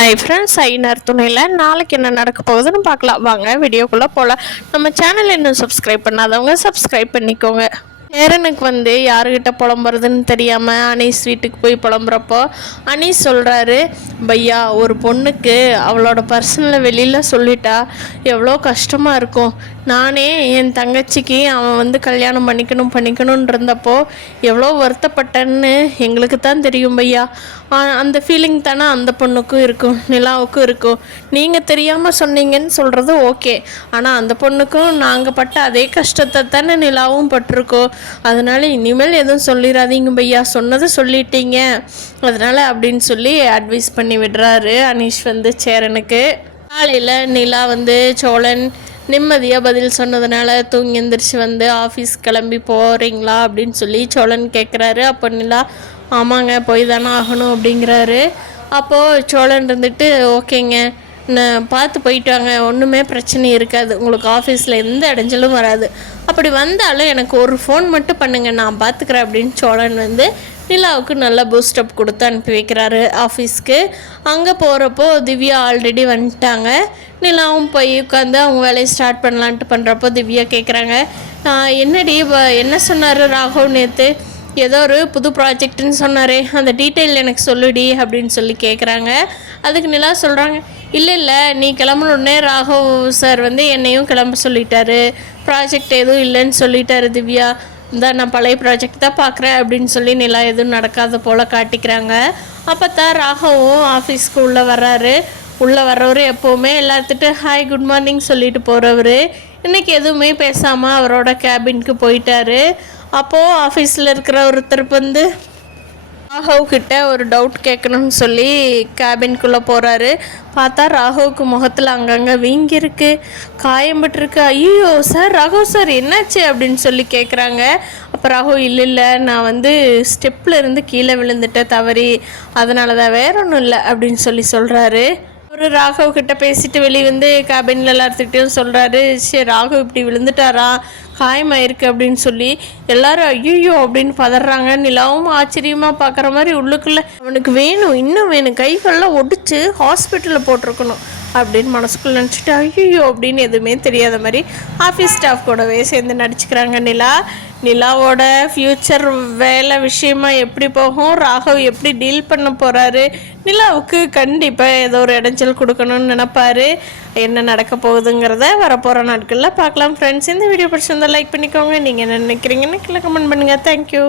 Hi friends, ஐநர் துணையில் நாளைக்கு என்ன நடக்க போகுதுன்னு பார்க்கலாம். வாங்க வீடியோக்குள்ளே போகலாம். நம்ம சேனல் இன்னும் சப்ஸ்கிரைப் பண்ணாதவங்க சப்ஸ்கிரைப் பண்ணிக்கோங்க. பேரனுக்கு யாருக்கிட்ட புலம்புறதுன்னு தெரியாமல் அனீஸ் வீட்டுக்கு போய் புலம்புறப்போ அனீஸ் சொல்கிறாரு, பையா ஒரு பொண்ணுக்கு அவளோட பர்சனலை வெளியில் சொல்லிட்டா எவ்வளோ கஷ்டமாக இருக்கும். நானே என் தங்கச்சிக்கு அவன் கல்யாணம் பண்ணிக்கணும்னு இருந்தப்போ எவ்வளோ வருத்தப்பட்டேன்னு எங்களுக்கு தான் தெரியும் பையா. அந்த ஃபீலிங் தானே அந்த பொண்ணுக்கும் இருக்கும், நிலாவுக்கும் இருக்கும். நீங்கள் தெரியாமல் சொன்னீங்கன்னு சொல்கிறது ஓகே, ஆனால் அந்த பொண்ணுக்கும் நாங்கள் பட்ட அதே கஷ்டத்தை தானே நிலாவும் பட்டிருக்கோம். அதனால் இனிமேல் எதுவும் சொல்லிடாதீங்க பையா, சொன்னது சொல்லிட்டீங்க அதனால் அப்படின்னு சொல்லி அட்வைஸ் பண்ணி விடுறாரு அனீஷ் சேரனுக்கு. காலையில் நிலா சோழன் நிம்மதியாக பதில் சொன்னதுனால தூங்கி எந்திரிச்சு ஆஃபீஸ் கிளம்பி போகிறீங்களா அப்படின்னு சொல்லி சோழன் கேட்குறாரு. அப்போ நிலா ஆமாங்க போய் தானே ஆகணும் அப்படிங்கிறாரு. அப்போது சோழன் ஓகேங்க நான் பார்த்து போயிட்டு வாங்க, ஒன்றுமே பிரச்சனை இருக்காது, உங்களுக்கு ஆஃபீஸில் எந்த இடைஞ்சலும் வராது, அப்படி வந்தாலும் எனக்கு ஒரு ஃபோன் மட்டும் பண்ணுங்கள் நான் பார்த்துக்கிறேன் அப்படின்னு சோழன் நிலாவுக்கு நல்லா பூஸ்டப் கொடுத்து அனுப்பி வைக்கிறாரு ஆஃபீஸ்க்கு. அங்கே போகிறப்போ திவ்யா ஆல்ரெடி வந்துட்டாங்க. நிலாவும் போய் உட்காந்து அவங்க வேலையை ஸ்டார்ட் பண்ணலான்ட்டு பண்ணுறப்போ திவ்யா கேட்குறாங்க, என்னடி என்ன சொன்னார் ராகவ் நேற்று, ஏதோ ஒரு புது ப்ராஜெக்ட்னு சொன்னார், அந்த டீட்டெயில் எனக்கு சொல்லுடி அப்படின்னு சொல்லி கேட்குறாங்க. அதுக்கு நிலா சொல்கிறாங்க, இல்லை நீ கிளம்பணுன்னே ராகவ் சார் என்னையும் கிளம்ப சொல்லிட்டாரு, ப்ராஜெக்ட் எதுவும் இல்லைன்னு சொல்லிட்டாரு திவ்யா, நான் பழைய ப்ராஜெக்ட் தான் பார்க்குறேன் அப்படின்னு சொல்லி நிலா எதுவும் நடக்காத போல் காட்டிக்கிறாங்க. அப்போ தான் ராகவும் ஆஃபீஸ்க்கு உள்ளே வர்றாரு. உள்ளே வர்றவர் எப்போவுமே எல்லாத்துட்டு ஹாய் குட் மார்னிங் சொல்லிட்டு போகிறவர் இன்றைக்கி எதுவுமே பேசாமல் அவரோட கேபினுக்கு போயிட்டாரு. அப்போது ஆஃபீஸில் இருக்கிற ஒருத்தருக்கு ராகவ் கிட்ட ஒரு டவுட் கேட்கணும்னு சொல்லி கேபின்குள்ளே போகிறாரு. பார்த்தா ராகவுக்கு முகத்தில் அங்கங்கே வீங்கிருக்கு, காயம்பட்டுருக்கு. ஐயோ சார், ராகவ் சார் என்னாச்சு அப்படின்னு சொல்லி கேட்குறாங்க. அப்போ ராகவ் இல்லை நான் ஸ்டெப்பில் இருந்து கீழே விழுந்துட்டேன் தவறி, அதனால தான் வேற ஒன்றும் இல்லை அப்படின்னு சொல்கிறாரு. ஒரு ராகவ் கிட்ட பேசிட்டு வெளியே கேபினில் எல்லாத்துக்கிட்டையும் சொல்கிறாரு, சரி ராகவ் இப்படி விழுந்துட்டாரா, காயமாயிருக்கு அப்படின்னு சொல்லி எல்லாரும் ஐயோ அப்படின்னு பதறாங்க. நிலாவும் ஆச்சரியமாக பார்க்குற மாதிரி உள்ளுக்குள்ளே அவனுக்கு இன்னும் வேணும், கைகள்லாம் ஒடிச்சு ஹாஸ்பிட்டலில் போட்டிருக்கணும் அப்படின்னு மனசுக்குள்ளே நினச்சிட்டு ஐயோ அப்படின்னு எதுவுமே தெரியாத மாதிரி ஆஃபீஸ் ஸ்டாஃப் கூடவே சேர்ந்து நடிச்சுக்கிறாங்க. நிலாவோட ஃப்யூச்சர் வேலை விஷயமா எப்படி போகும், ராகவ் எப்படி டீல் பண்ண போகிறாரு, நிலாவுக்கு கண்டிப்பாக ஏதோ ஒரு இடைஞ்சல் கொடுக்கணும்னு நினைப்பாரு. என்ன நடக்க போகுதுங்கிறத வரப்போகிற நாட்களில் பார்க்கலாம். ஃப்ரெண்ட்ஸ், இந்த வீடியோ பிடிச்சிருந்தால் லைக் பண்ணிக்கோங்க. நீங்கள் என்ன நினைக்கிறீங்கன்னு கீழே கமெண்ட் பண்ணுங்கள். தேங்க்யூ.